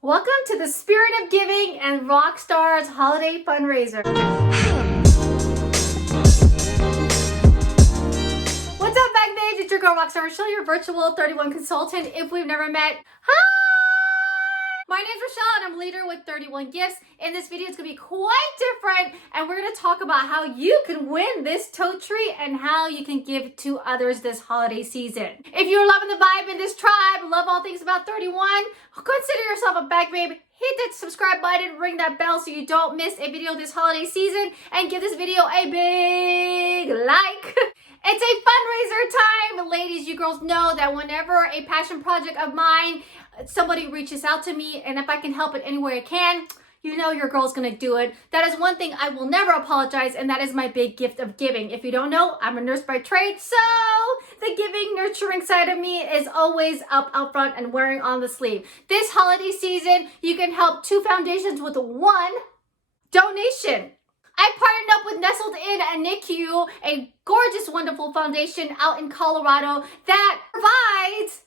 Welcome to the Spirit of Giving and Rockstar's Holiday Fundraiser. What's up, Bag Babes? It's your girl, Rockstar Rochelle, your virtual 31 consultant. If we've never met, hi! My name is Rochelle and I'm a leader with 31 gifts. In this video, it's going to be quite different and we're going to talk about how you can win this tote tree and how you can give to others this holiday season. If you're loving the vibe in this tribe, love all things about 31, consider yourself a Bag Babe. Hit that subscribe button, ring that bell so you don't miss a video this holiday season, and give this video a big like. It's a fundraiser time. Ladies, you girls know that whenever a passion project of mine, somebody reaches out to me, and if I can help it any way I can, you know your girl's gonna do it. That is one thing I will never apologize, and that is my big gift of giving. If you don't know, I'm a nurse by trade, so the giving, nurturing side of me is always up out front and wearing on the sleeve. This holiday season, you can help 2 foundations with 1 donation. I partnered up with Nestled in a NICU, a gorgeous, wonderful foundation out in Colorado that provides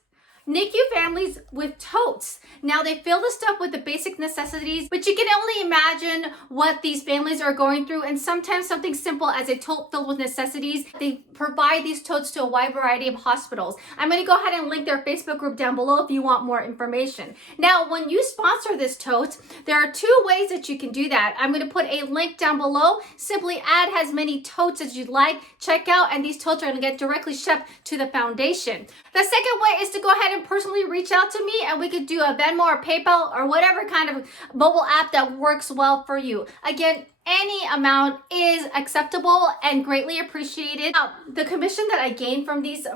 NICU families with totes. Now they fill the stuff with the basic necessities, but you can only imagine what these families are going through, and sometimes something simple as a tote filled with necessities. They provide these totes to a wide variety of hospitals. I'm going to go ahead and link their Facebook group down below if you want more information. Now, when you sponsor this tote, there are 2 ways that you can do that. I'm going to put a link down below. Simply add as many totes as you'd like, check out, and these totes are going to get directly shipped to the foundation. The second way is to go ahead and personally reach out to me, and we could do a Venmo or PayPal or whatever kind of mobile app that works well for you. Again, any amount is acceptable and greatly appreciated. Now, the commission that I gain from these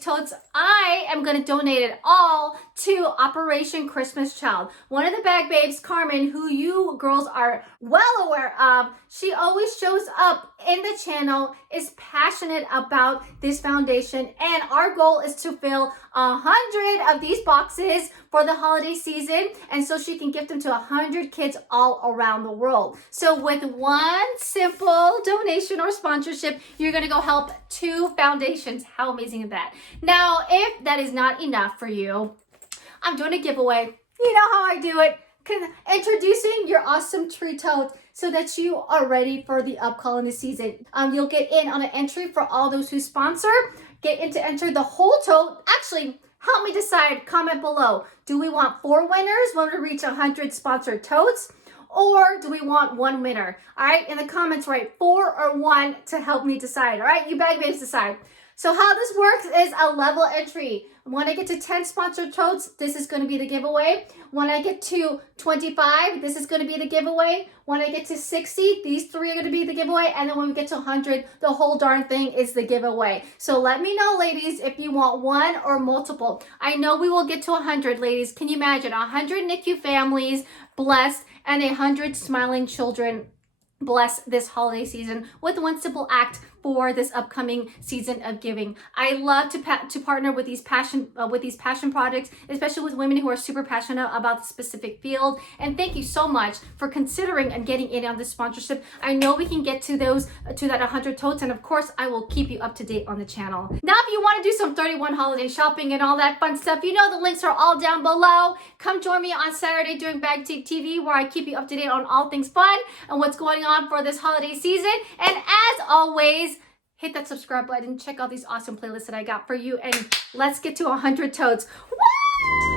totes, I am going to donate it all to Operation Christmas Child. One of the Bag Babes, Carmen, who you girls are well aware of, she always shows up in the channel, is passionate about this foundation, and our goal is to fill 100 of these boxes for the holiday season, and so she can gift them to 100 kids all around the world. So with 1 simple donation or sponsorship, you're going to go help 2 foundations. How amazing is that? Now, if that is not enough for you, I'm doing a giveaway. You know how I do it. Introducing your awesome tree tote so that you are ready for the upcoming season. You'll get in on an entry for all those who sponsor. Get in to enter the whole tote. Actually, help me decide. Comment below. Do we want 4 winners when we reach 100 sponsored totes? Or do we want 1 winner? All right, in the comments, write 4 or 1 to help me decide. All right, you Bag Babes decide. So how this works is a level entry. When I get to 10 sponsored totes, this is going to be the giveaway. When I get to 25, this is going to be the giveaway. When I get to 60, these 3 are going to be the giveaway. And then when we get to 100, the whole darn thing is the giveaway. So let me know, ladies, if you want 1 or multiple. I know we will get to 100, ladies. Can you imagine 100 NICU families blessed and 100 smiling children bless this holiday season with 1 simple act for this upcoming season of giving. I love to partner with these passion projects, especially with women who are super passionate about the specific field. And thank you so much for considering and getting in on this sponsorship. I know we can get to that 100 totes, and of course, I will keep you up to date on the channel. Now, if you want to do some 31 holiday shopping and all that fun stuff, you know the links are all down below. Come join me on Saturday during Bag Tape TV, where I keep you up to date on all things fun and what's going on for this holiday season. And as always, hit that subscribe button, check out these awesome playlists that I got for you, and let's get to 100 totes. Woo!